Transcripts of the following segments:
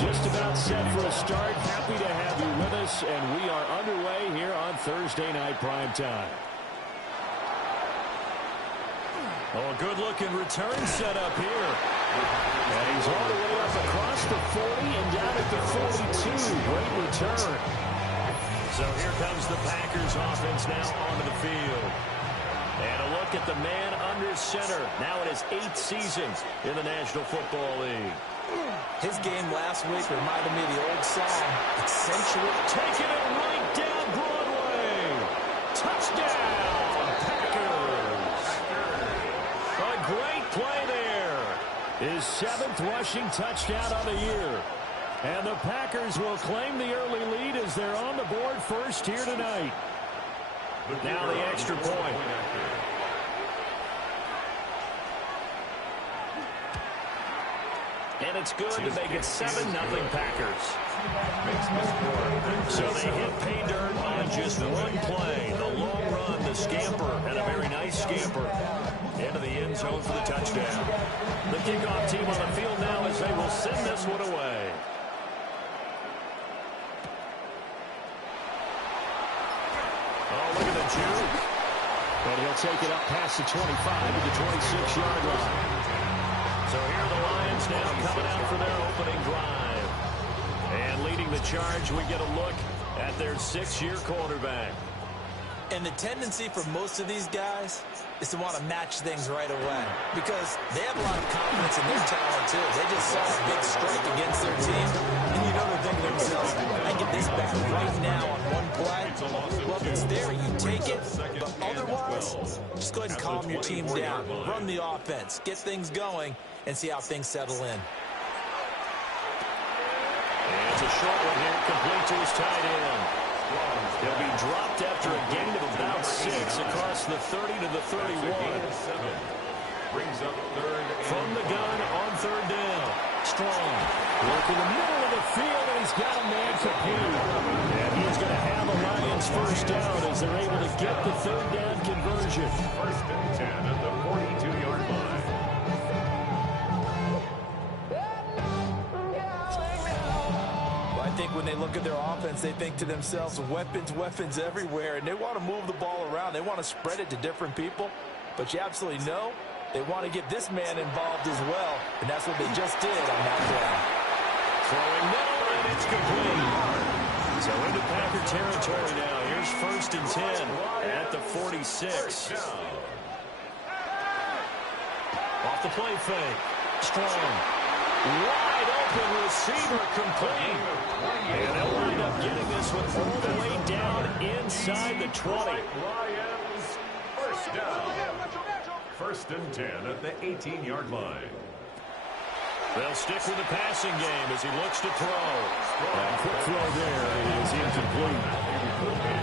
Just about set for a start. Happy to have you with us, and we are underway here on Thursday Night Primetime. Oh, a good-looking return set up here. And he's all the way up across the 40 and down at the 42. Great return. So here comes the Packers offense now onto the field. And a look at the man under center. Now in his 8th season in the National Football League. His game last week reminded me of the old song, Accentuate. Taking it right down Broadway. Touchdown, Packers. A great play there. His 7th rushing touchdown on the year. And the Packers will claim the early lead as they're on the board first here tonight. Now the extra point. And it's good to make it 7-0 Packers. So they hit pay dirt on just one play. The long run, the scamper, and a very nice scamper into the end zone for the touchdown. The kickoff team on the field now as they will send this one away. Oh, look at the juke. And he'll take it up past the 25 to the 26-yard line. So here are the Lions now coming out for their opening drive. And leading the charge, we get a look at their 6-year quarterback. And the tendency for most of these guys is to want to match things right away because they have a lot of confidence in their talent, too. They just saw a big strike against their team, and you know they're thinking to themselves, I get this back right now on one play. Well, if it's there, you take it. But otherwise, just go ahead and calm your team down. Run the offense. Get things going and see how things settle in. And it's a short one here, complete to his tight end. He'll be dropped after a gain of about 6 across the 30 to the 31. From the gun on 3rd down. Strong. Work in the middle of the field, and he's got a man complete. And he's going to have a Lions first down as they're able to get the 3rd down conversion. 1st and 10 at the 42-yard line. I think when they look at their offense, they think to themselves, weapons everywhere, and they want to move the ball around. They want to spread it to different people, but you absolutely know they want to get this man involved as well, and that's what they just did on that play. Throwing middle, and it's complete. So into Packer territory now. Here's 1st and 10 at the 46. Off the play fake. Strong. Wide open receiver complete. And they'll wind up getting this one all the way down inside the 20. Lions, first down. 1st and 10 at the 18-yard line. They'll stick with the passing game as he looks to throw. A quick throw there. It is incomplete.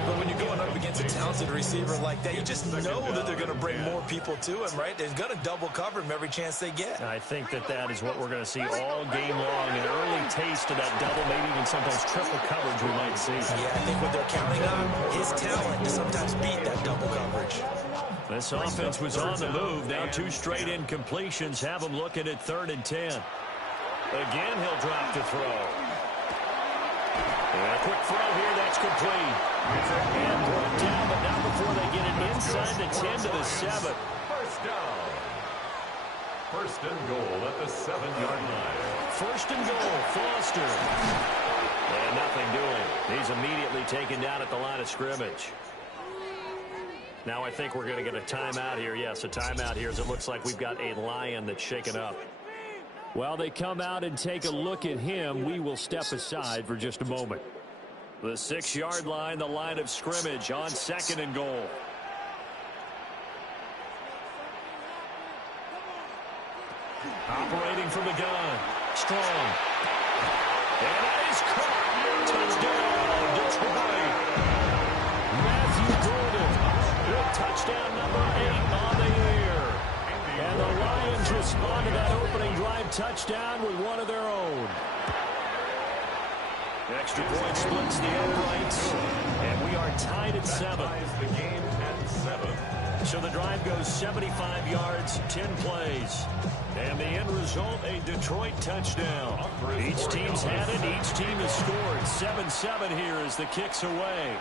But when you're going up against a talented receiver like that, you just know that they're going to bring more people to him, right? They're going to double cover him every chance they get. I think that is what we're going to see all game long. An early taste of that double, maybe even sometimes triple coverage we might see. Yeah, I think what they're counting on, his talent to sometimes beat that double coverage. This offense was on the move. Now 2 straight incompletions have him looking at 3rd and 10. Again, he'll drop to throw. And a quick throw here, that's complete. And brought down, but not before they get it inside the 10 to the 7. First down. 1st and goal at the 7-yard line. 1st and goal, Foster. And nothing doing. He's immediately taken down at the line of scrimmage. Now I think we're going to get a timeout here. Yes, a timeout here as it looks like we've got a Lion that's shaken up. While they come out and take a look at him, we will step aside for just a moment. The 6-yard line, the line of scrimmage on 2nd and goal. Operating from the gun. Strong. And that is caught. Touchdown, Detroit. Matthew Golden with touchdown number 8 on the year. And the Lions respond to that opening drive touchdown with one of their own. Extra point splits the uprights, and we are tied at 7. Ties the game at 7. So the drive goes 75 yards, 10 plays. And the end result, a Detroit touchdown. Each team's had it. Each team has scored. 7-7 here as the kick's away.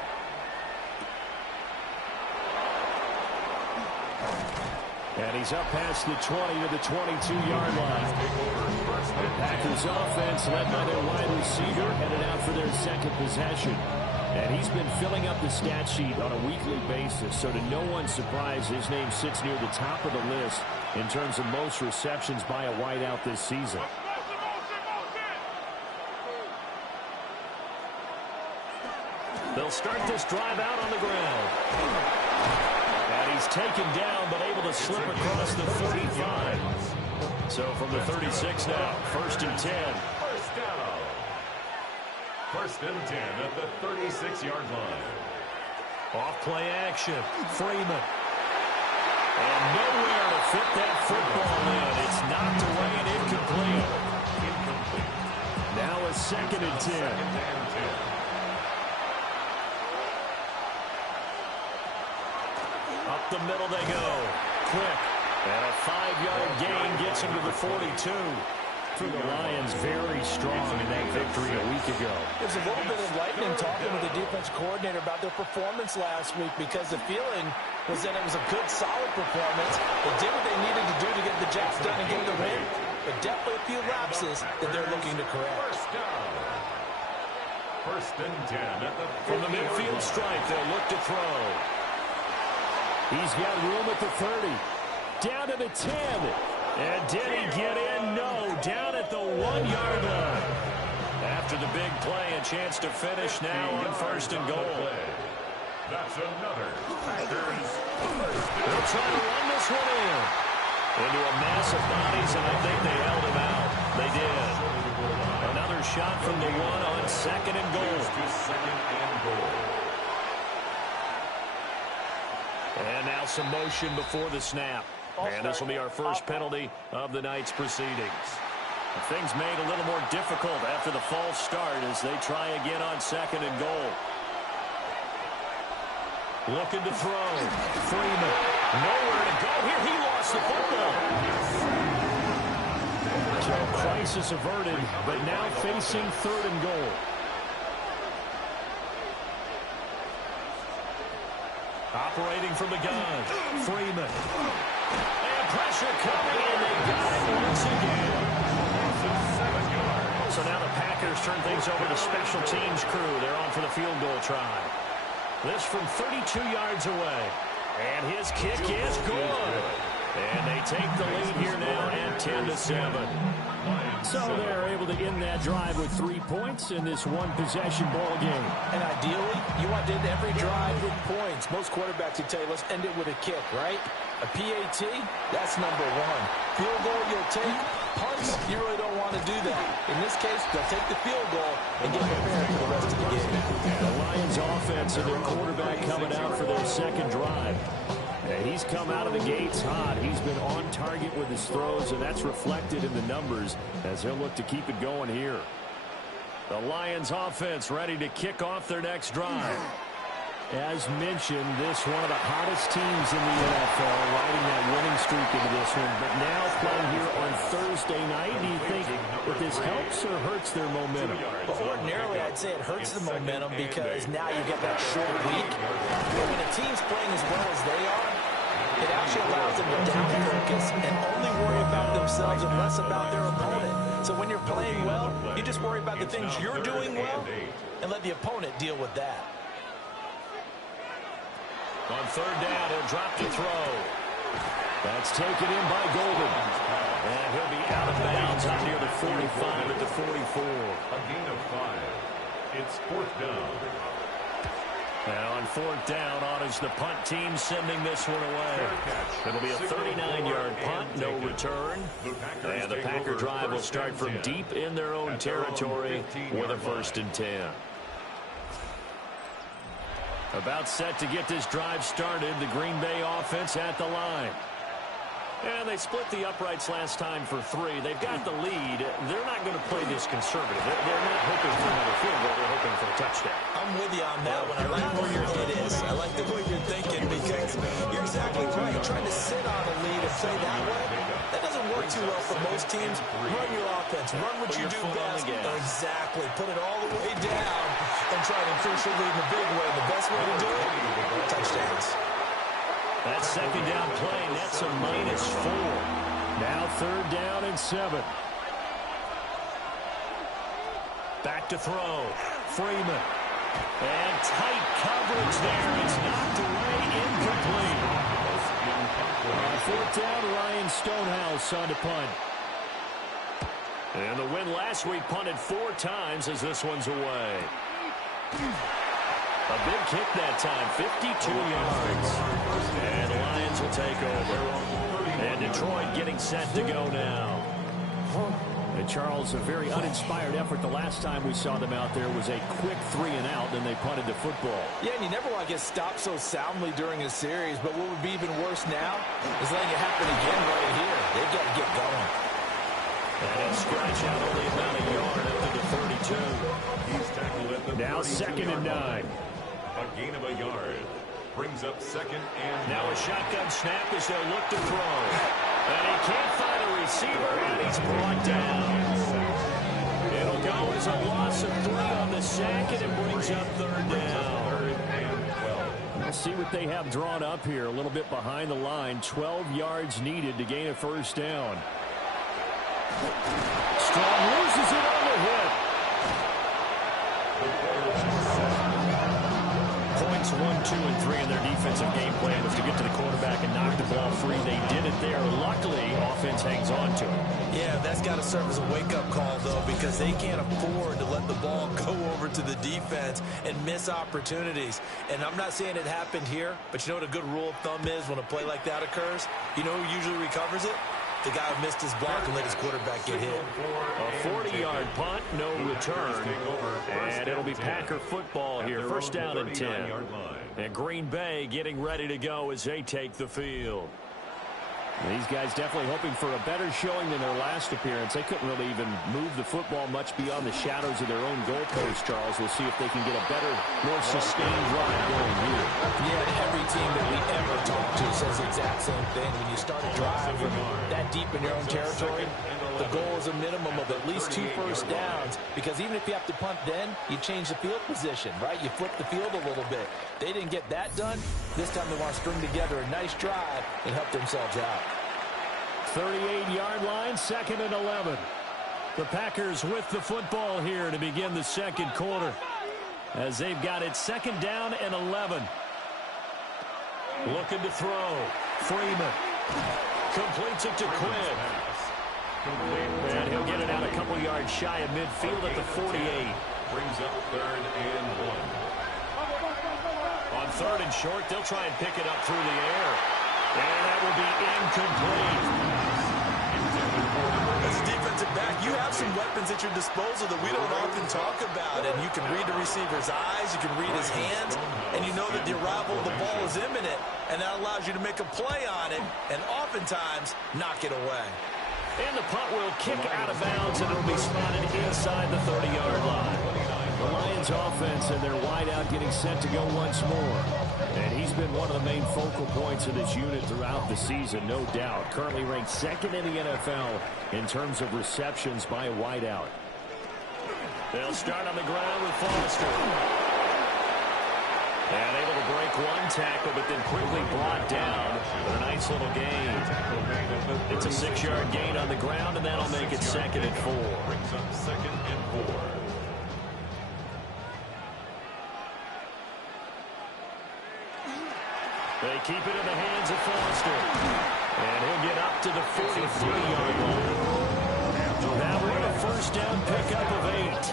And he's up past the 20 to the 22-yard line. The Packers offense led by their wide receiver headed out for their second possession. And he's been filling up the stat sheet on a weekly basis, so to no one's surprise, his name sits near the top of the list in terms of most receptions by a wideout this season. They'll start this drive out on the ground. And he's taken down, but able to slip across the 35. So from the 36 now, 1st and 10. First down. 1st and 10 at the 36-yard line. Off play action. Freeman. And nowhere to fit that football in. It's knocked away and incomplete. Now a 2nd and 10. 2nd and 10. Up the middle they go. Quick. And a 5-yard gain gets him to the 42. The Lions very strong in that victory a week ago. There's a little bit of lightning talking with the defense coordinator about their performance last week because the feeling was that it was a good, solid performance. They did what they needed to do to get the job done and get the win, but definitely a few lapses that they're looking to correct. First down. 1st and 10 at the From the midfield stripe, they'll look to throw. He's got room at the 30. Down to the 10. And did he get in? No. Down at the 1-yard line. After the big play, a chance to finish now on 1st and goal. That's another Packers. They'll try to run this one in. Into a mass of bodies, and I think they held him out. They did. Another shot from the 1 on 2nd and goal. To 2nd and goal. And now some motion before the snap. And this will be our first penalty of the night's proceedings. Things made a little more difficult after the false start as they try again on 2nd and goal. Looking to throw. Freeman. Nowhere to go here. He lost the football. So crisis averted, but now facing 3rd and goal. Operating from the gun. Freeman. And pressure coming, and they got it once again. So now the Packers turn things over to special teams crew. They're on for the field goal try. This from 32 yards away. And his kick is good. And they take the lead here now at 10-7. So they're able to end that drive with 3 points in this one-possession ball game. And ideally, you want to end every drive with points. Most quarterbacks would tell you, let's end it with a kick, right? A PAT, that's number 1. Field goal, you'll take. Punts, you really don't want to do that. In this case, they'll take the field goal and get prepared for the rest of the game. The Lions offense and their quarterback coming out for their second drive. And he's come out of the gates hot. He's been on target with his throws, and that's reflected in the numbers as they'll look to keep it going here. The Lions offense ready to kick off their next drive. As mentioned, this one of the hottest teams in the NFL, riding that winning streak into this one, but now playing here on Thursday night. Do you think that this helps or hurts their momentum? Well, ordinarily, I'd say it hurts the momentum because now you get that short week. But when a team's playing as well as they are, it actually allows them to down focus and only worry about themselves and less about their opponent. So when you're playing well, you just worry about the things you're doing well and let the opponent deal with that. On 3rd down, he'll drop to throw. That's taken in by Golden. And he'll be out of bounds out near the 45 at the 44. A gain of 5. It's 4th down. And on 4th down, on is the punt team sending this one away. It'll be a 39-yard punt, no return. And the Packer drive will start from deep in their own territory with a 1st and 10. About set to get this drive started, the Green Bay offense at the line. And they split the uprights last time for 3. They've got the lead. They're not going to play this conservative. They're not hoping for another field goal. game, right? You're trying to sit on a lead and play that way. That doesn't work too well for most teams. Run your offense. Run what you do best. Exactly. Put it all the way down and try to increase your lead in a big way. The best way to do it, touchdowns. That second down play, that's a -4. Now 3rd down and 7. Back to throw. Freeman. And tight coverage there. It's knocked away, incomplete. 4th down, Ryan Stonehouse on to punt. And the win last week punted 4 times as this one's away. A big kick that time, 52 yards. And the Lions will take over. And Detroit getting set to go now. And Charles, a very uninspired effort. The last time we saw them out there was a quick 3 and out, then they punted the football. Yeah, and you never want to get stopped so soundly during a series, but what would be even worse now is letting it happen again right here. They've got to get going. And scratch out only about a yard up to the 32. He's tackled at the now 2nd and 9. A gain of a yard. Brings up 2nd and now a shotgun snap as they'll look to throw. And he can't find a receiver, and he's brought down. It'll go as a loss of 3 on the sack, and it brings up 3rd down. We'll see what they have drawn up here. A little bit behind the line. 12 yards needed to gain a 1st down. Strong loses it on the hit. Points 1, 2, and 3 in their defensive game plan was to get to the quarterback and knock the ball free. They did it there. Luckily, offense hangs on to it. Yeah, that's got to serve as a wake-up call, though, because they can't afford to let the ball go over to the defense and miss opportunities. And I'm not saying it happened here, but you know what a good rule of thumb is when a play like that occurs? You know who usually recovers it? The guy who missed his block and let his quarterback get hit. A 40-yard punt, no return. And it'll be Packer football here. 1st down and 10. And Green Bay getting ready to go as they take the field. These guys definitely hoping for a better showing than their last appearance. They couldn't really even move the football much beyond the shadows of their own goalpost, Charles. We'll see if they can get a better, more sustained drive going here. Yeah, every team that we ever talk to says the exact same thing. When you start a drive from that deep in your own territory, the goal is a minimum of at least 2 first downs, because even if you have to punt then, you change the field position, right? You flip the field a little bit. They didn't get that done. This time they want to string together a nice drive and help themselves out. 38-yard line, 2nd and 11. The Packers with the football here to begin the 2nd quarter, as they've got it 2nd down and 11. Looking to throw. Freeman completes it to Quinn. And he'll get it out a couple yards shy of midfield at the 48. Brings up 3rd and 1. On 3rd and short, they'll try and pick it up through the air. And that will be incomplete. As a defensive back, you have some weapons at your disposal that we don't often talk about. And you can read the receiver's eyes, you can read his hands, and you know that the arrival of the ball is imminent. And that allows you to make a play on it and oftentimes knock it away. And the punt will kick out of bounds, and it'll be spotted inside the 30-yard line. The Lions offense and their wideout getting set to go once more. And he's been one of the main focal points of this unit throughout the season, no doubt. Currently ranked 2nd in the NFL in terms of receptions by a wideout. They'll start on the ground with Foster. And able to break one tackle, but then quickly brought down with a nice little gain. It's a 6-yard gain on the ground, and that'll make it 2nd and 4. Brings up 2nd and 4. They keep it in the hands of Foster. And he'll get up to the 43-yard line. Now we're in a 1st down pickup of 8.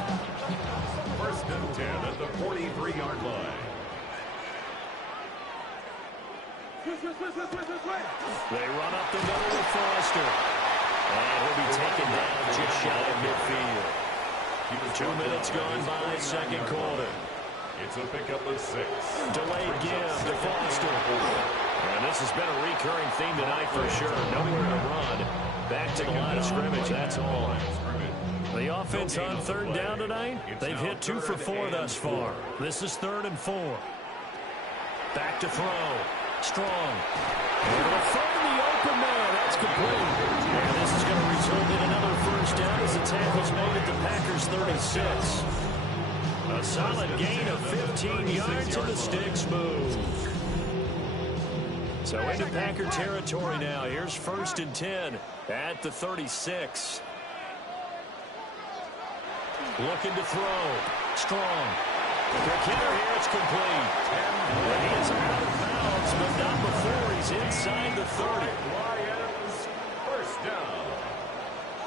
1st and 10 at the 43-yard line. They run up the middle with Foster. And he'll be taken down just shy of midfield. 2 minutes gone by, 2nd quarter. It's a pickup of 6. Delayed give to Foster. And this has been a recurring theme tonight for sure. Nowhere to run. Back to the line of scrimmage, that's all. The offense on 3rd down tonight, they've hit 2 for 4 thus far. This is 3rd and 4. Back to throw. Strong. And a throw in the open man. That's complete. And this is going to result in another first down as the tackle's made at the Packers' 36. A solid gain of 15 yards and the sticks move. So into Packer territory now. Here's 1st and 10 at the 36. Looking to throw. Strong. Quick hitter here. It's complete. And he is out of bounds, but not before he's inside the 30. Lions, first down.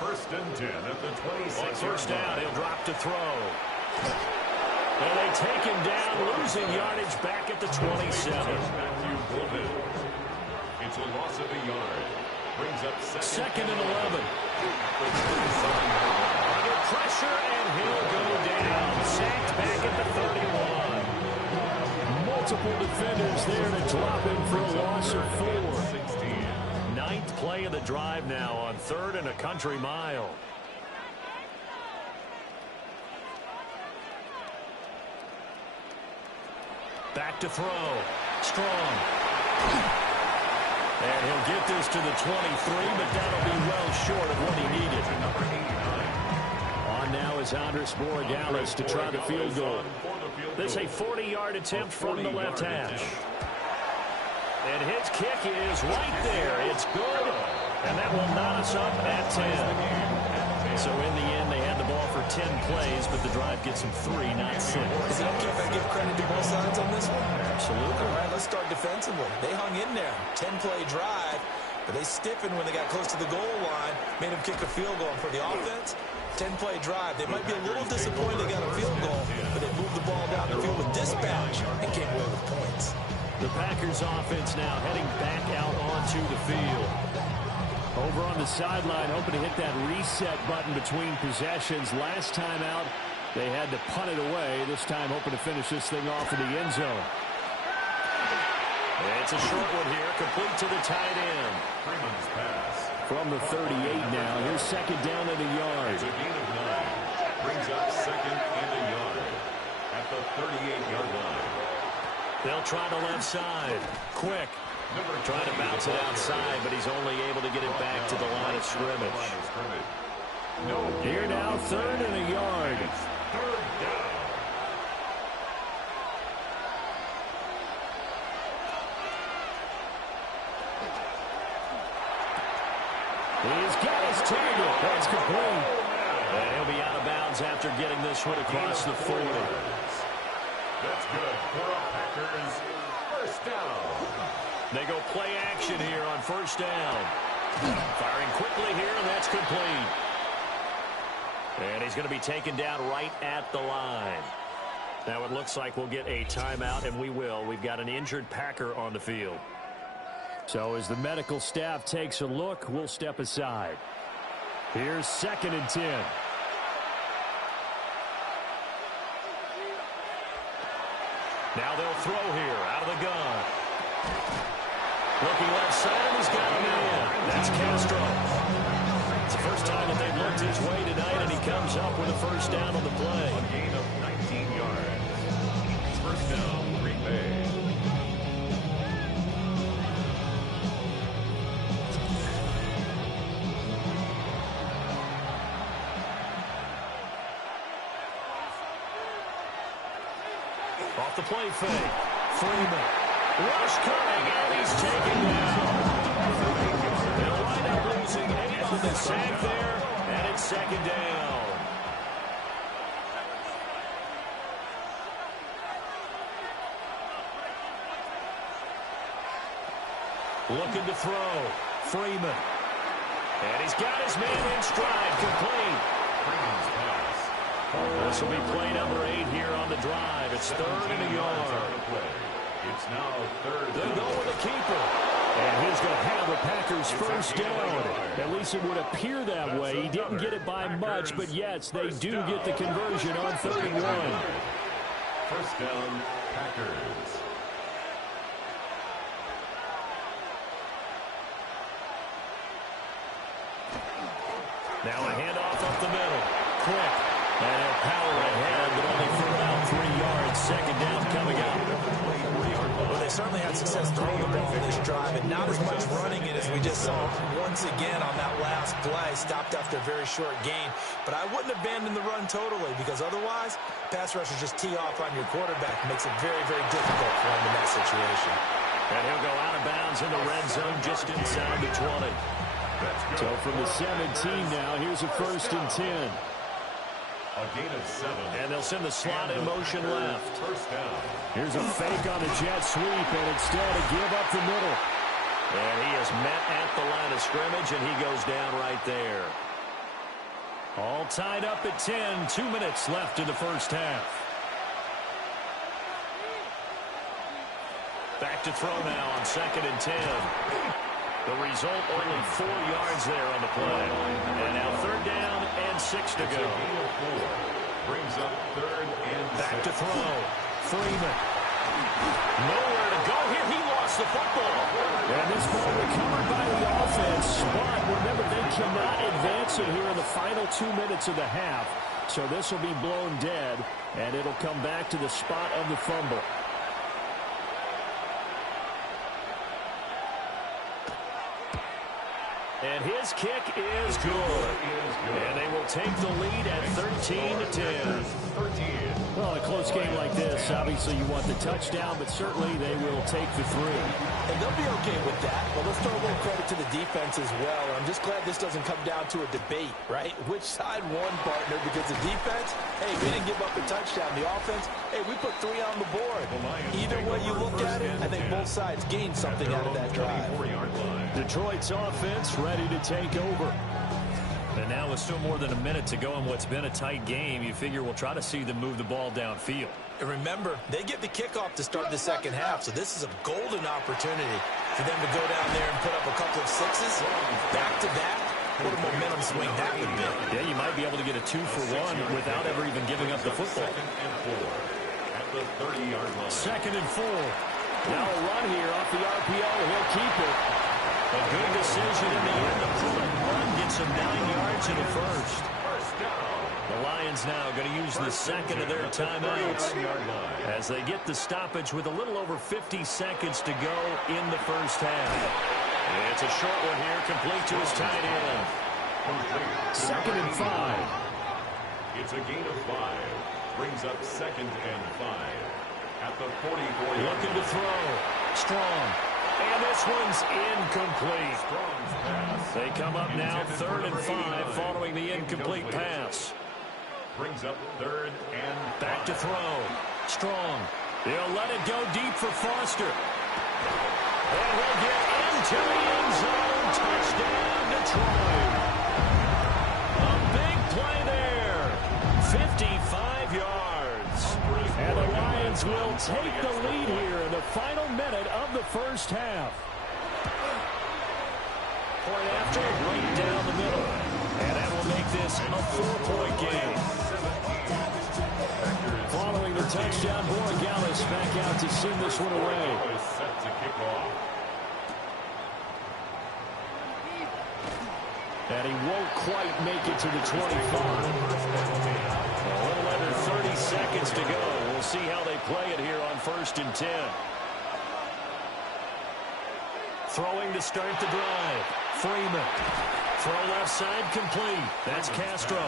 1st and 10 at the 26. On first down, he'll drop to throw. And they take him down, losing yardage back at the 27. Matthew Golden. It's a loss of a yard. Brings up second and 11. Under pressure, and he'll go down. Sacked back at the 31. Multiple defenders there to drop him for a loss of 4. 16. 9th play of the drive now on 3rd and a country mile. Back to throw. Strong. And he'll get this to the 23, but that'll be well short of what he needed. On now is Andres Borregales to try the field goal. This is a 40-yard attempt from the left hash. And his kick is right there. It's good, and that will knot us up at 10. So in the end, they had the ball for 10 plays, but the drive gets them 3, not 6. Is it okay if I give credit to both sides on this one? Absolutely. All right, let's start defensively. They hung in there. 10-play drive, but they stiffened when they got close to the goal line, made them kick a field goal. And for the offense, 10-play drive. They might be a little disappointed they got a field goal, but they moved the ball down the field with dispatch and came away with points. The Packers offense now heading back out onto the field. Over on the sideline, hoping to hit that reset button between possessions. Last time out, they had to punt it away. This time, hoping to finish this thing off in the end zone. It's a short one here, complete to the tight end. Freeman's pass. From the 38 now, here's 2nd down and a yard. It's a gain of 9. Brings up 2nd and a yard at the 38-yard line. They'll try the left side. Quick. Trying to bounce it outside, but he's only able to get it back to the line of scrimmage. Here now, 3rd and a yard. 3rd down. He's got his target. That's complete. And he'll be out of bounds after getting this one across the 40. That's good for a Packers 1st down. They go play action here on 1st down. Firing quickly here, and that's complete. And he's going to be taken down right at the line. Now it looks like we'll get a timeout, and we will. We've got an injured Packer on the field. So as the medical staff takes a look, we'll step aside. Here's 2nd and 10. Now they'll throw here out of the gun. Looking left side, and he's got a man. That's Castro. It's the first time that they've looked his way tonight, and he comes up with a 1st down on the play. A gain of 19 yards. 1st down, Green Bay. Off the play fake. Freeman. Rush coming, and he's taken down. They'll wind up losing 8 on the sack there, and it's 2nd down. Looking to throw. Freeman. And he's got his man in stride, complete. Freeman's pass. This will be play number 8 here on the drive. It's 3rd and a yard. It's now 3rd. They'll go with the keeper. And he's going to have the Packers 1st down. At least it would appear that way. He didn't get it by much, but yes, they do get the conversion on 3rd and 1. 1st down, Packers. Now a handoff up the middle. Quick. And he'll power ahead, but only for about 3 yards. 2nd down coming up. Well, they certainly had success throwing the ball in this drive, and not as much running it as we just saw once again on that last play. Stopped after a very short gain. But I wouldn't abandon the run totally, because otherwise, pass rushers just tee off on your quarterback. It makes it very, very difficult for him in that situation. And he'll go out of bounds in the red zone just inside the 20. So from the 17 now, here's a 1st and 10. A gain of 7. And they'll send the slot in motion left. First down. Here's a fake on a jet sweep, and instead a give up the middle. And he is met at the line of scrimmage, and he goes down right there. All tied up at 10. 2 minutes left in the first half. Back to throw now on 2nd and 10. The result, only 4 yards there on the play. And now 3rd down and 6 to go. Brings up 3rd and 6. Back to throw. Freeman. Nowhere to go here. He lost the football. And this ball recovered by the offense. But remember, they cannot advance it here in the final 2 minutes of the half. So this will be blown dead, and it'll come back to the spot of the fumble. And his kick is good. And they will take the lead at 13-10. Well, a close game like this, obviously you want the touchdown, but certainly they will take the 3. And they'll be okay with that. But let's throw a little credit to the defense as well. I'm just glad this doesn't come down to a debate, right? Which side won, partner? Because the defense, hey, we didn't give up a touchdown. The offense, hey, we put 3 on the board. Either way you look at it, I think both sides gained something out of that drive. Detroit's offense ready to take over. And now with still more than a minute to go in what's been a tight game, you figure we'll try to see them move the ball downfield. And remember, they get the kickoff to start the second half, so this is a golden opportunity for them to go down there and put up a couple of 6s back-to-back. What a momentum swing that would be. Yeah, you might be able to get a 2-for-1 without ever even giving up the football. 2nd and 4 at the 30-yard line. 2nd and 4. Now a run here off the RPO. He'll keep it. A good decision in the end to pull it. Run gets him 9 yards in the first. The Lions now going to use the second of their timeouts as they get the stoppage with a little over 50 seconds to go in the first half. It's a short one here, complete to his tight end. 2nd and 5. It's a gain of 5. Brings up 2nd and 5 at the 44. Looking to throw. Strong. And this one's incomplete. They come up now 3rd and 5 following the incomplete pass. Brings up 3rd and 5. Back to throw. Strong. They'll let it go deep for Foster. And he'll get into the end zone. Touchdown, Detroit. A big play there. 55 yards. And the Lions will take the lead here in the final minute of the first half. Point after, right down the middle. And that will make this a 4-point game. Following the touchdown, Borregales back out to send this one away. Is set to kick off. And he won't quite make it to the 25. A little under 30 seconds to go. We'll see how they play it here on 1st and 10. Throwing to start the drive. Freeman. Throw left side complete. That's Castro.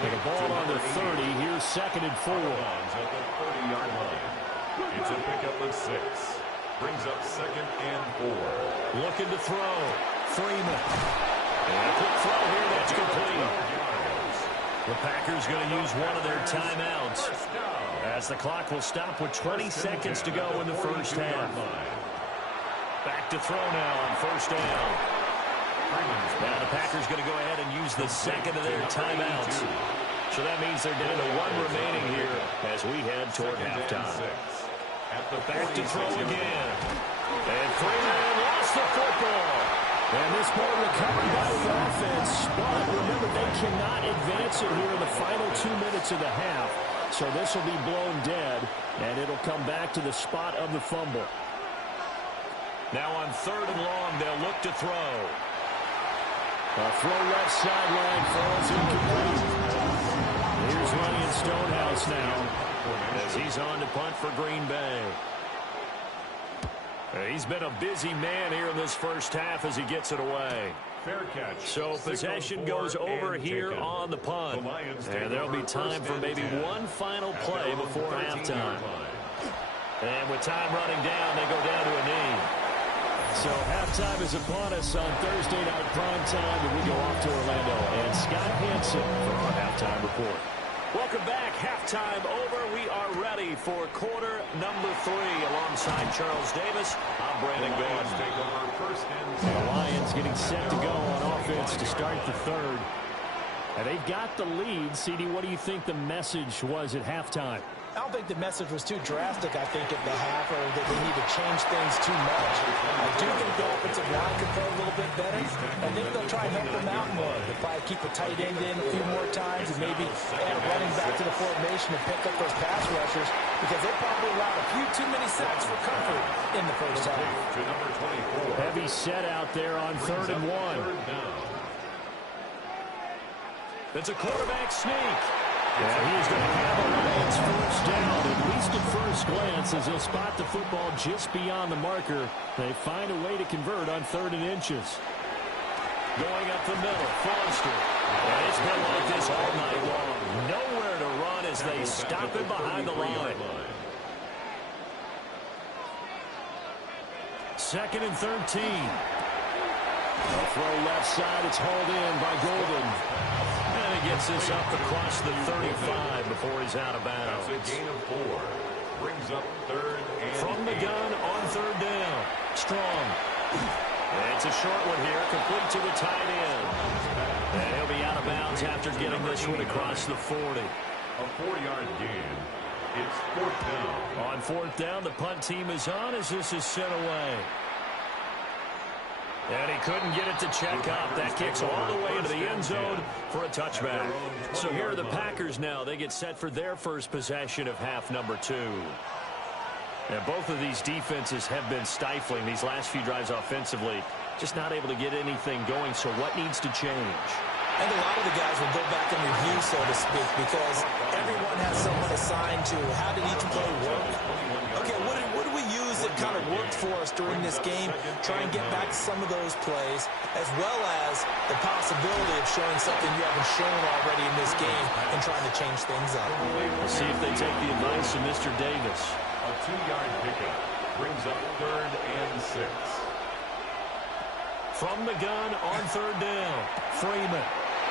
With a ball on the 30. Here's 2nd and 4. At the 30-yard line. It's a pickup of 6. Brings up 2nd and 4. Looking to throw. Freeman. And a quick throw here. That's complete. The Packers going to use one of their timeouts as the clock will stop with 20 seconds to go in the first half. Back to throw now on 1st down. Now the Packers going to go ahead and use the second of their timeouts. So that means they're down to 1 remaining here as we head toward halftime. Back to throw again. And Freeman lost the football. And this ball recovered by the offense. But remember, they cannot advance it here in the final 2 minutes of the half. So this will be blown dead, and it'll come back to the spot of the fumble. Now on 3rd and long, they'll look to throw. A throw left sideline falls incomplete. Here's Ryan Stonehouse now as he's on to punt for Green Bay. He's been a busy man here in this first half as he gets it away. Fair catch. So possession goes over here on the punt. And there'll be time for maybe one final play before halftime. And with time running down, they go down to a knee. So halftime is upon us on Thursday Night Primetime, and we go off to Orlando. And Scott Hansen for our halftime report. Welcome back. Halftime over. We are ready for quarter number 3. Alongside Charles Davis, I'm Brandon Gaudin. The Lions getting set to go on offense to start the third. And they've got the lead. CD, what do you think the message was at halftime? I don't think the message was too drastic, I think, at the half, or that they need to change things too much. I do think the offensive line could play a little bit better. I think they'll try and help them out more. They'll probably keep a tight end in a few more times and maybe add a running back to the formation and pick up those pass rushers, because they probably allowed a few too many sacks for comfort in the first half. Heavy set out there on 3rd and 1. It's a quarterback sneak. Yeah, he is going to have a Lions first down, at least at first glance, as he'll spot the football just beyond the marker. They find a way to convert on 3rd and inches. Going up the middle, Foster. And it's been like this all night long. Nowhere to run as they stop him behind the line. 2nd and 13. A throw left side. It's hauled in by Golden. And he gets this up across the 35 before he's out of bounds. That's a gain of 4. Brings up 3rd and From the gun on 3rd down. Strong. And it's a short one here, complete to the tight end. And he'll be out of bounds after getting this one across the 40. A 4-yard gain. It's 4th down. On 4th down, the punt team is on as this is sent away. And he couldn't get it to check up. That kicks all the way into the end zone for a touchback. So here are the Packers now. They get set for their first possession of half number 2. And both of these defenses have been stifling these last few drives offensively. Just not able to get anything going. So what needs to change? And a lot of the guys will go back and review, so to speak, because everyone has someone assigned to how did each play work. Okay, what did we use that kind of worked for us during this game? Try and get back to some of those plays, as well as the possibility of showing something you haven't shown already in this game and trying to change things up. We'll see if they take the advice of Mr. Davis. A 2-yard pickup brings up 3rd and 6. From the gun on 3rd down, Freeman.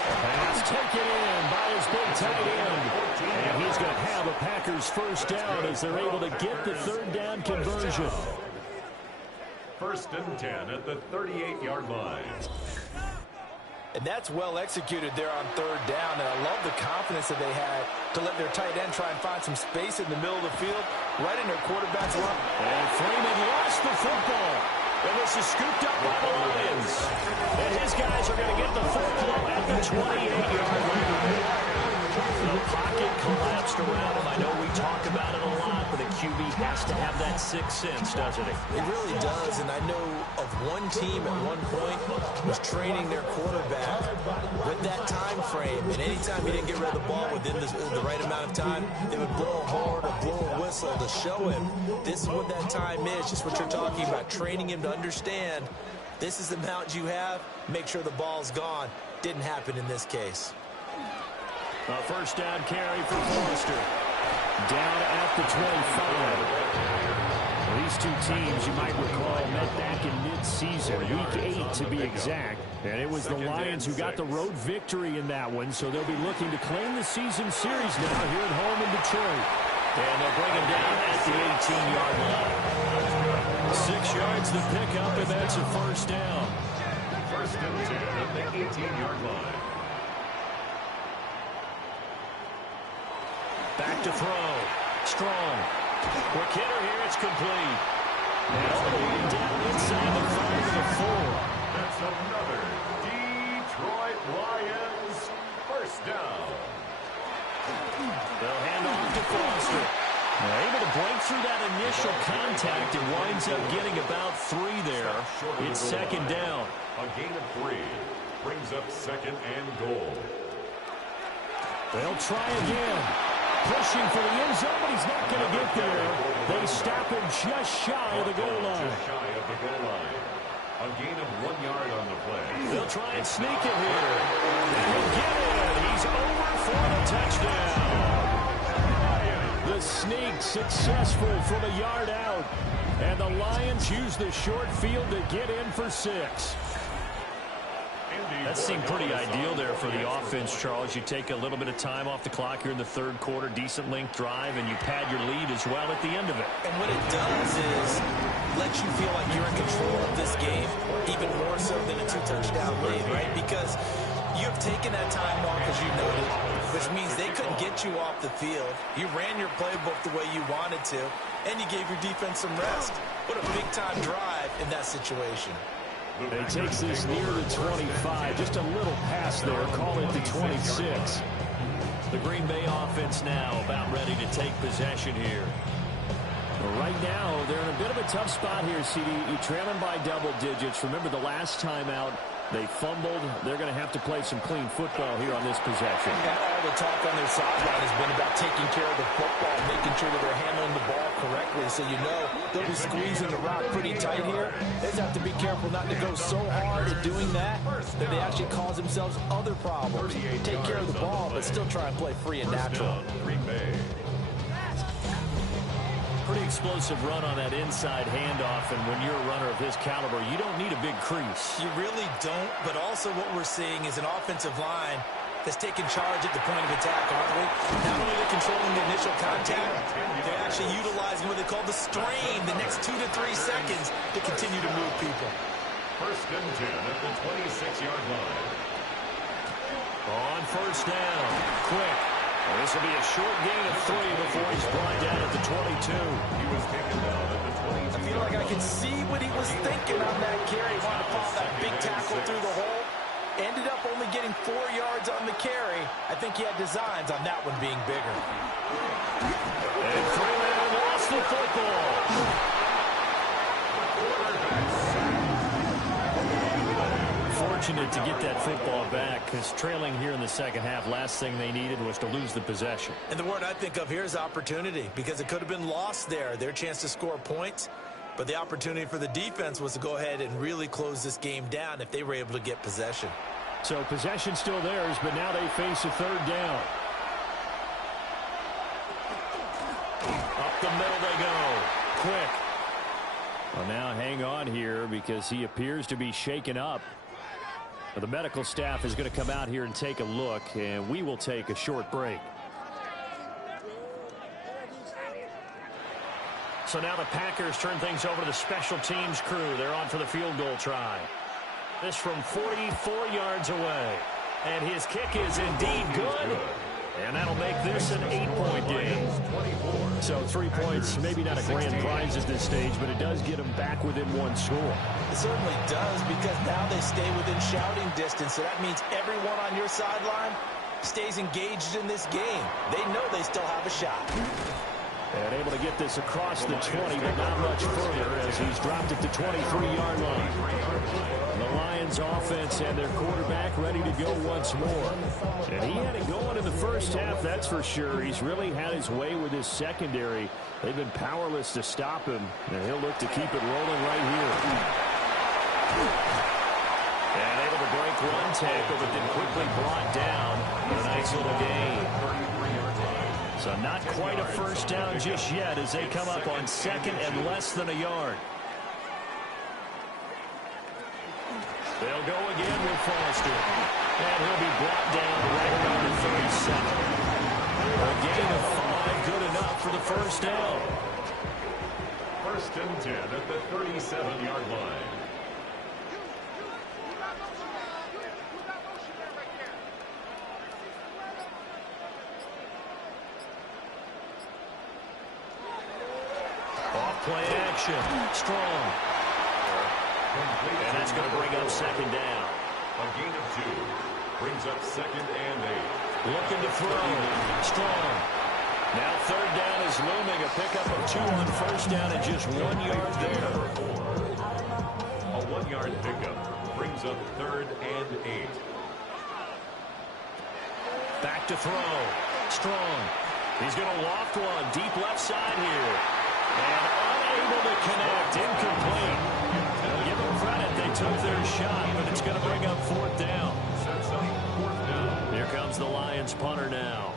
Pass taken in by his big tight end. And he's going to have a Packers first down as they're able to get the 3rd down conversion. 1st and 10 at the 38-yard line. And that's well executed there on 3rd down. And I love the confidence that they had to let their tight end try and find some space in the middle of the field, right in their quarterback's lap. And Freeman lost the football. And this is scooped up by the Lions. And his guys are going to get the football at the 28-yard line. The pocket collapsed around him. I know we talk about it a lot, but a QB has to have that 6th sense, doesn't he? It really does, and I know of one team at one point was training their quarterback with that time frame, and anytime he didn't get rid of the ball within the right amount of time, they would blow a horn or blow a whistle to show him this is what that time is, just what you're talking about, training him to understand this is the amount you have, make sure the ball's gone. Didn't happen in this case. A first down carry for Foster. Down at the 25. These two teams, you might recall, met back in mid-season, week 8 to be exact. And it was the Lions who got the road victory in that one, so they'll be looking to claim the season series now here at home in Detroit. And they'll bring him down at the 18-yard line. 6 yards the pickup, and that's a first down. 1st and 10 at the 18-yard line. Back to throw. Strong. Quick hitter here. It's complete. And all the way down inside the 5 to the 4. That's another Detroit Lions first down. They'll hand off to Foster. They're able to break through that initial contact and winds up getting about 3 there. It's 2nd down. A gain of 3 brings up 2nd and goal. They'll try again. pushing for the end zone, but he's not going to get there. They stop him just shy of the goal line. Just shy of the goal line. A gain of 1 yard on the play. They'll try and sneak it here. And he'll get it. He's over for the touchdown. The sneak successful from a yard out. And the Lions use the short field to get in for 6. That seemed pretty ideal there for the offense, Charles. You take a little bit of time off the clock here in the third quarter, decent length drive, and you pad your lead as well at the end of it. And what it does is let you feel like you're in control of this game, even more so than a 2-touchdown lead, right? Because you have taken that time off, as you noted, which means they couldn't get you off the field. You ran your playbook the way you wanted to, and you gave your defense some rest. What a big-time drive in that situation. He takes this near the 25, just a little pass there, call it the 26. The Green Bay offense now about ready to take possession here. Right now, they're in a bit of a tough spot here, CD. You're trailing by double digits. Remember the last time out, they fumbled. They're going to have to play some clean football here on this possession. And all the talk on their sideline has been about taking care of the football, making sure that they're handling the ball correctly. So you know they'll be squeezing the rock pretty tight here. They just have to be careful not to go so hard at doing that they actually cause themselves other problems. Take care of the ball, but still try and play free and natural. Green Bay. Pretty explosive run on that inside handoff, and when you're a runner of his caliber, you don't need a big crease. You really don't, but also what we're seeing is an offensive line that's taking charge at the point of attack, aren't we? Not only are they controlling the initial contact, they're actually utilizing what they call the strain, the next 2 to 3 seconds to continue to move people. First and 10 at the 26-yard line. On first down, quick. This will be a short gain of 3 before he's brought down at the 22. He was taken down at the 22. I feel like I can see what he was thinking on that carry. He wanted to follow that big tackle through the hole. Ended up only getting 4 yards on the carry. I think he had designs on that one being bigger. And Freeman lost the football. Fortunate to get that football back, because trailing here in the second half, last thing they needed was to lose the possession. And the word I think of here is opportunity, because it could have been lost there, their chance to score points. But the opportunity for the defense was to go ahead and really close this game down if they were able to get possession. So possession still theirs, but now they face a third down. Up the middle they go. Quick. Well, now hang on here because he appears to be shaken up. Well, the medical staff is going to come out here and take a look, and we will take a short break. So now the Packers turn things over to the special teams crew. They're on for the field goal try. This from 44 yards away. And his kick is indeed good. And that'll make this an 8-point game. So 3 points, maybe not a grand prize at this stage, but it does get them back within 1 score. It certainly does, because now they stay within shouting distance. So that means everyone on your sideline stays engaged in this game. They know they still have a shot. And able to get this across the 20, but not much further as he's dropped it to 23-yard line. The Lions offense and their quarterback ready to go once more. And he had it going in the first half, that's for sure. He's really had his way with his secondary. They've been powerless to stop him, and he'll look to keep it rolling right here. And able to break one tackle, but then quickly brought down. A nice little gain. So not quite a first down just yet as they come up on second and less than a yard. They'll go again with Foster. And he'll be brought down right around the 37. A gain of 5, good enough for the first down. First and 10 at the 37-yard line. Play action. Strong. And that's going to bring up second down. A gain of 2. Brings up second and 8. Looking to throw. Strong. Now third down is looming. A pickup of 2 on first down and just 1 yard there. A 1-yard pickup brings up third and 8. Back to throw. Strong. He's going to loft one deep left side here. And unable to connect. Incomplete. They'll give them credit. They took their shot, but it's going to bring up fourth down. Here comes the Lions punter now,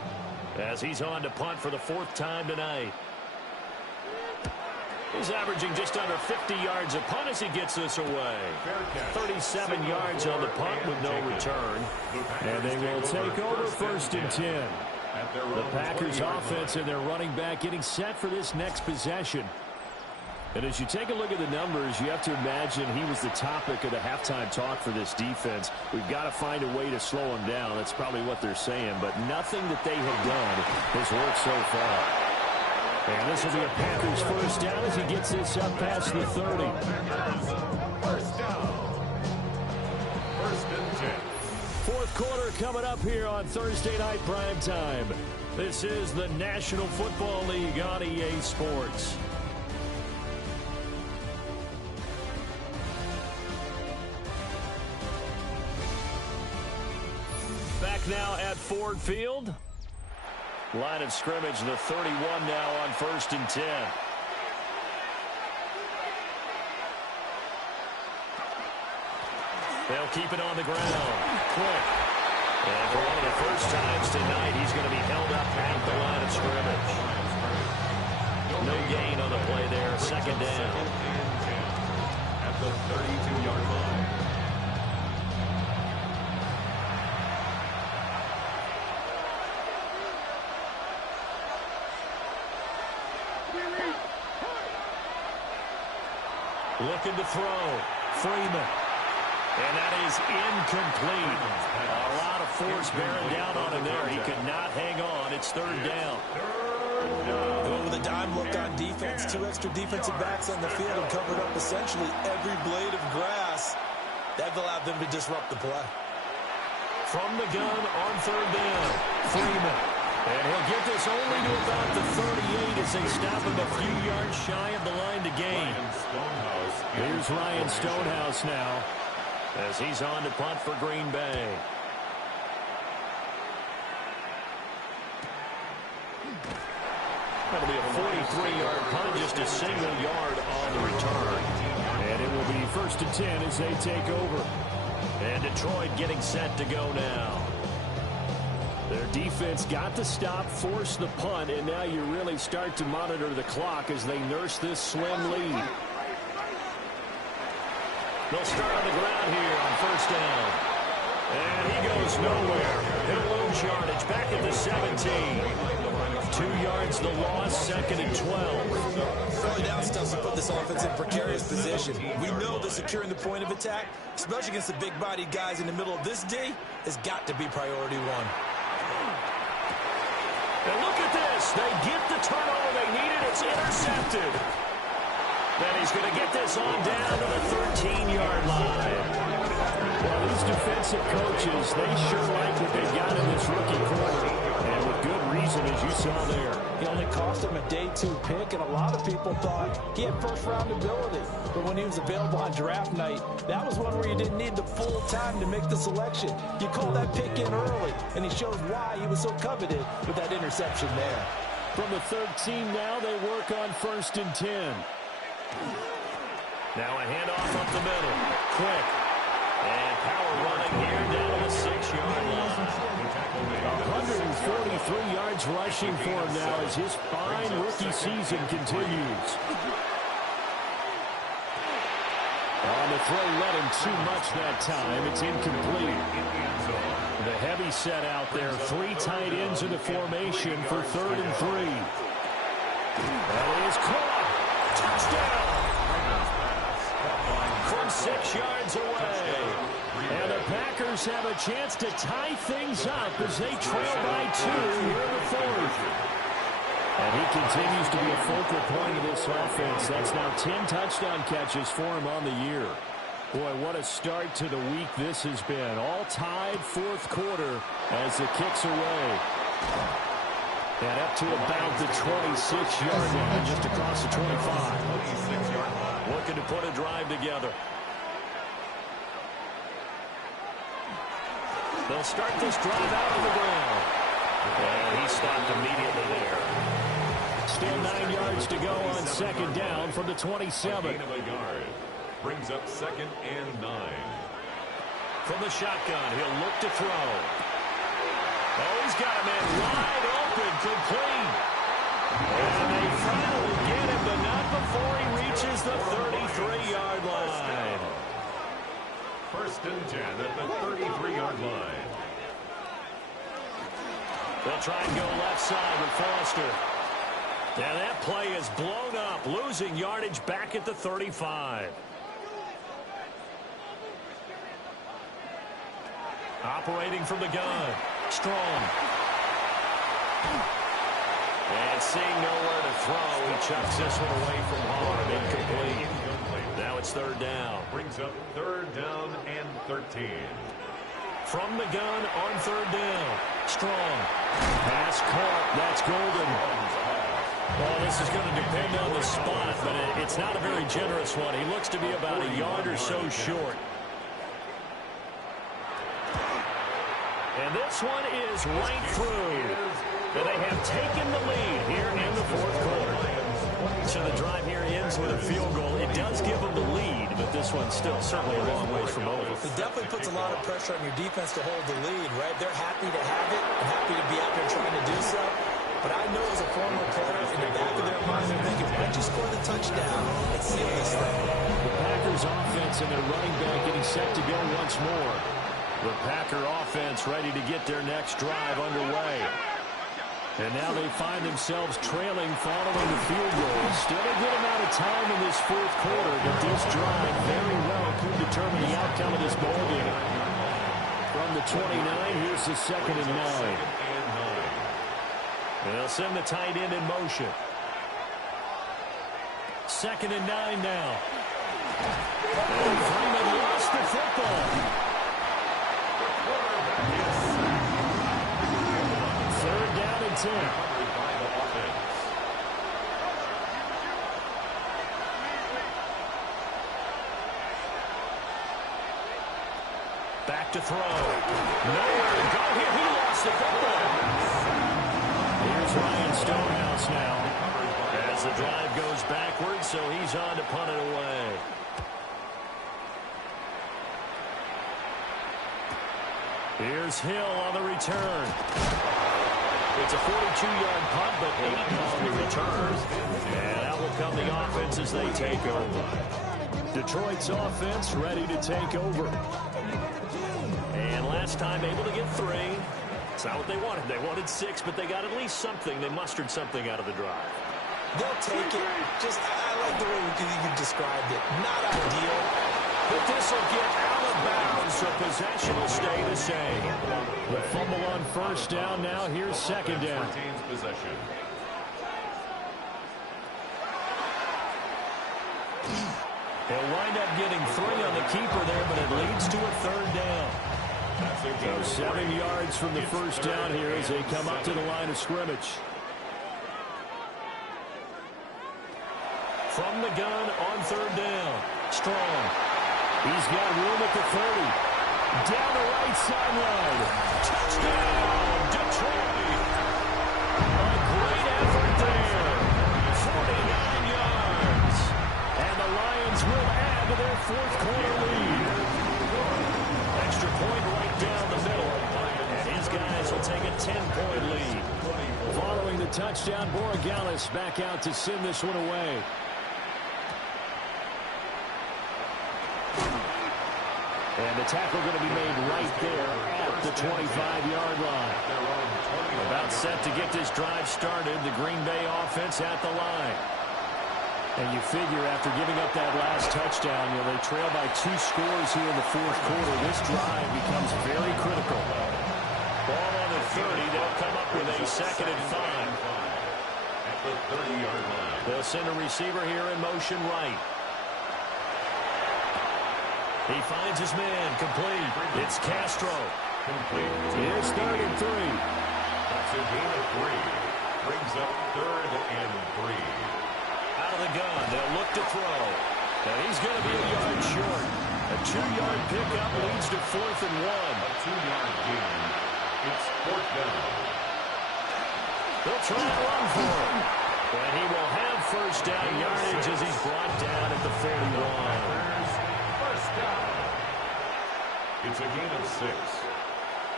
as he's on to punt for the fourth time tonight. He's averaging just under 50 yards a punt as he gets this away. 37 yards on the punt with no return. And they will take over 1st and 10. The Packers offense and their running back getting set for this next possession. And as you take a look at the numbers, you have to imagine he was the topic of the halftime talk for this defense. We've got to find a way to slow him down. That's probably what they're saying. But nothing that they have done has worked so far. And this will be a Packers first down as he gets this up past the 30. First down. 1st and 10. Fourth quarter coming up here on Thursday Night Primetime. This is the National Football League on EA Sports. Back now at Ford Field. Line of scrimmage, the 31 now on 1st and 10. They'll keep it on the ground. Quick. And for one of the first times tonight, he's going to be held up at the line of scrimmage. No gain on the play there. 2nd down. At the 32-yard line. Looking to throw. Freeman. And that is incomplete. A lot of force bearing down on him there. He could not hang on. It's 3rd down. With a dime look on defense, 2 extra defensive backs on the field and covered up essentially every blade of grass. That allowed them to disrupt the play. From the gun on 3rd down. Freeman. And he'll get this only to about the 38 as they stop him a few yards shy of the line to gain. Here's Ryan Stonehouse now, as he's on to punt for Green Bay. That'll be a 43-yard punt, just a single yard on the return. And it will be 1st and 10 as they take over. And Detroit getting set to go now. Their defense got the stop, forced the punt, and now you really start to monitor the clock as they nurse this slim lead. They'll start on the ground here on 1st down. And he goes nowhere. He'll lose yardage back at the 17. 2 yards the loss, 2nd and 12. Early down stuff to put this offense in precarious position. We know that securing the point of attack, especially against the big-bodied guys in the middle of this D, has got to be priority one. And look at this. They get the turnover they needed. It's intercepted. Then he's going to get this on down to the 13-yard line. Well, these defensive coaches, they sure like what they've got in this rookie quarter. And with good reason, as you saw there. He only cost him a day 2 pick, and a lot of people thought he had first-round ability. But when he was available on draft night, that was one where you didn't need the full time to make the selection. You called that pick in early, and he shows why he was so coveted with that interception there. From the 13 now, they work on 1st and 10. Now a handoff up the middle. Quick. And power running here down to the 6-yard line. 143 yards rushing for him now as his fine rookie season continues. On the throw, led him too much that time. It's incomplete. The heavy set out there. 3 tight ends in the formation for 3rd and 3. That is caught. Touchdown. From 6 yards away. And the Packers have a chance to tie things up as they trail by 2 here in the 4th. And he continues to be a focal point of this offense. That's now 10 touchdown catches for him on the year. Boy, what a start to the week this has been. All tied 4th quarter as the kicks away. And up to about the 26-yard line, just across the 25. Looking to put a drive together. They'll start this drive out on the ground. And he stopped immediately there. Still 9 yards to go on second down from the 27. A gain of a yard. Brings up 2nd and 9. From the shotgun, he'll look to throw. Oh, he's got a man wide open, complete. And they finally get him, but not before he reaches the 33-yard line. 1st and 10 at the 33-yard line. They'll try and go left side with Foster. And that play is blown up, losing yardage back at the 35. Operating from the gun. Strong. And seeing nowhere to throw, he chucks this one away from harm. Incomplete. Now it's 3rd down. Brings up 3rd down and 13. From the gun on 3rd down. Strong. Pass caught. That's Golden. Well, this is going to depend on the spot, but it's not a very generous one. He looks to be about a yard or so short. And this one is right through. And they have taken the lead here in the 4th quarter. So the drive here ends with a field goal. It does give them the lead, but this one's still certainly a long ways from over. It definitely puts a lot of pressure on your defense to hold the lead, right? They're happy to have it and happy to be out there trying to do so. But I know as a former player, in the back of their mind, they're thinking, why don't you score the touchdown and seal this thing? The Packers offense and their running back getting set to go once more. The Packer offense ready to get their next drive underway. And now they find themselves trailing following the field goal. Still a good amount of time in this 4th quarter, but this drive very well could determine the outcome of this ball game. From the 29, here's the 2nd and 9. They'll send the tight end in motion. 2nd and 9 now. And Freeman lost the football. 3rd down and 10. Back to throw. Nowhere to go here. He lost the football. Here's Ryan Stonehouse now. As the drive goes backwards, so he's on to punt it away. Here's Hill on the return. It's a 42-yard punt, but 8 on the return. And out will come the offense as they take over. Detroit's offense ready to take over. And last time able to get 3. It's not what they wanted. They wanted 6, but they got at least something. They mustered something out of the drive. They'll take it. Just, I like the way you described it. Not ideal. But this will get out of bounds, so possession will stay the same. The fumble on 1st down now. Here's 2nd down. Retains possession. He'll wind up getting 3 on the keeper there, but it leads to a 3rd down. So 7 yards from the 1st down here as they come up to the line of scrimmage. From the gun on 3rd down. Strong. He's got room at the 30. Down the right sideline. Touchdown, Detroit. A great effort there. 49 yards. And the Lions will add to their 4th quarter lead. Extra point right down the middle. And his guys will take a 10-point lead. Following the touchdown, Borregales back out to send this one away. And the tackle going to be made right there at the 25-yard line. About set to get this drive started, the Green Bay offense at the line. And you figure after giving up that last touchdown, they trail by 2 scores here in the 4th quarter. This drive becomes very critical. Ball on the 30. They'll come up with a 2nd and 5. At the 30-yard line. They'll send a receiver here in motion right. He finds his man, complete. It's Castro. Complete. Here's 3rd and 3. That's a gain of 3. Brings up 3rd and 3. Out of the gun, they'll look to throw. And he's going to be a yard short. A 2-yard pickup leads to 4th and 1. A 2-yard gain. It's 4th down. They'll try and run for it. And he will have first down yardage as he's brought down at the 41. First down. It's a gain of 6.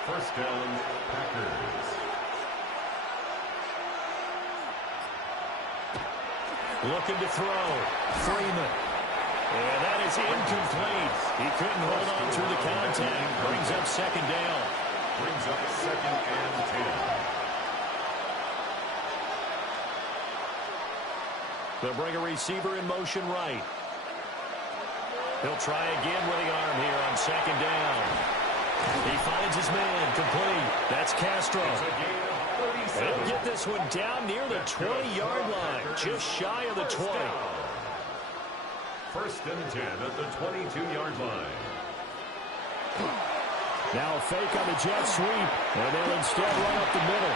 First down, Packers. Looking to throw. Freeman. And that is incomplete. He couldn't hold on through the contact. Brings up second down. Brings up second and 10. They'll bring a receiver in motion right. He'll try again with the arm here on second down. He finds his man complete. That's Castro. He'll get this one down near the 20-yard line, just shy of the 20. First and 10 at the 22-yard line. Now a fake on the jet sweep, and they'll instead run up the middle.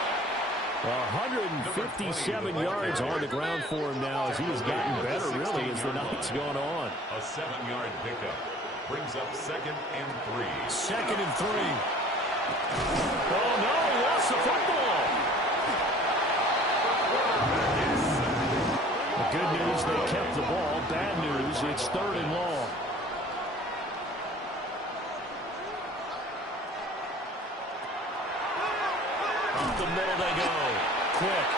157 yards on the ground for him now as he has gotten better, really, as the night's going on. A 7-yard pickup brings up second and 3. Second and 3. Oh, no, he lost the football. The good news, they kept the ball. Bad news, it's third and long. Up the middle they go. Quick.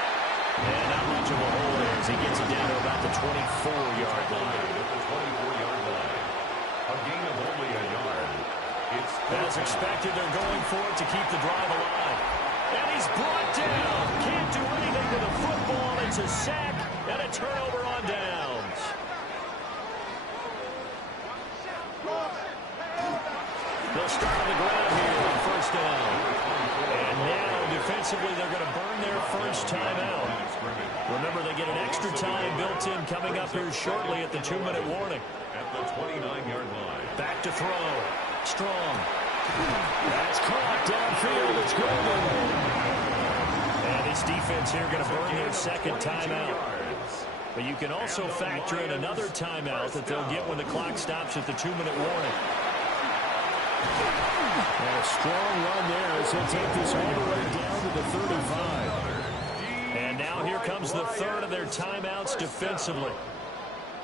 And not much of a hole there as he gets it down to about the 24-yard line. At the 24-yard line. A gain of only a yard. As expected, they're going for it to keep the drive alive. And he's brought down. Can't do anything with the football. It's a sack and a turnover on downs. They'll start on the ground here on first down. And now, defensively, they're going to burn their first timeout. Remember, they get an extra time built in coming up here shortly at the 2-minute warning. At the 29-yard line. Back to throw. Strong. That's caught downfield. It's Golden. And this defense here going to burn their second timeout. But you can also factor in another timeout that they'll get when the clock stops at the 2-minute warning. And a strong run there as he'll take this all the way down to the 35. And now here comes the third of their timeouts defensively.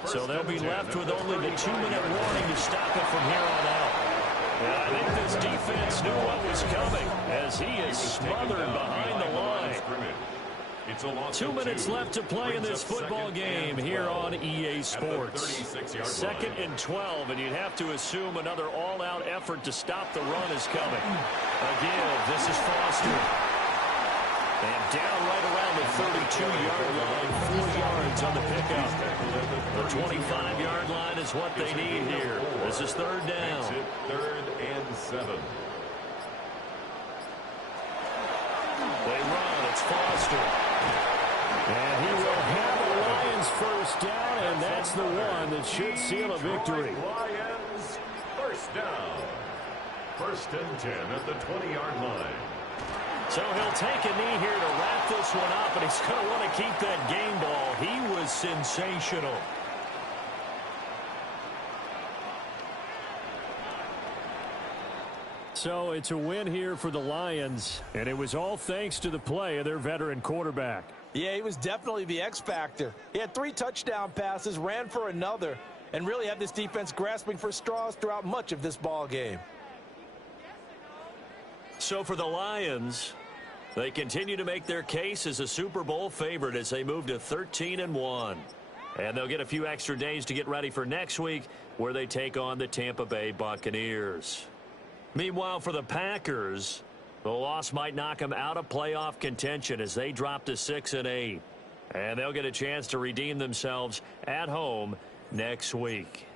So they'll be left with only the 2-minute warning to stop it from here on out. And I think this defense knew what was coming as he is smothered behind the line. 2 minutes left to play in this football game here on EA Sports. Second and 12, and you'd have to assume another all-out effort to stop the run is coming. Again, this is Foster. And down right around the 32-yard line, 4 yards on the pickup. The 25-yard line is what they need here. This is third down. Third and 7. They run. It's Foster. And he will have the Lions first down, and that's the one that should seal a victory. Lions first down. First and 10 at the 20-yard line. So he'll take a knee here to wrap this one up, and he's going to want to keep that game ball. He was sensational. So it's a win here for the Lions, and it was all thanks to the play of their veteran quarterback. Yeah, he was definitely the X factor. He had 3 touchdown passes, ran for another, and really had this defense grasping for straws throughout much of this ball game. So for the Lions, they continue to make their case as a Super Bowl favorite as they move to 13-1. And they'll get a few extra days to get ready for next week where they take on the Tampa Bay Buccaneers. Meanwhile, for the Packers, the loss might knock them out of playoff contention as they drop to 6-8. And they'll get a chance to redeem themselves at home next week.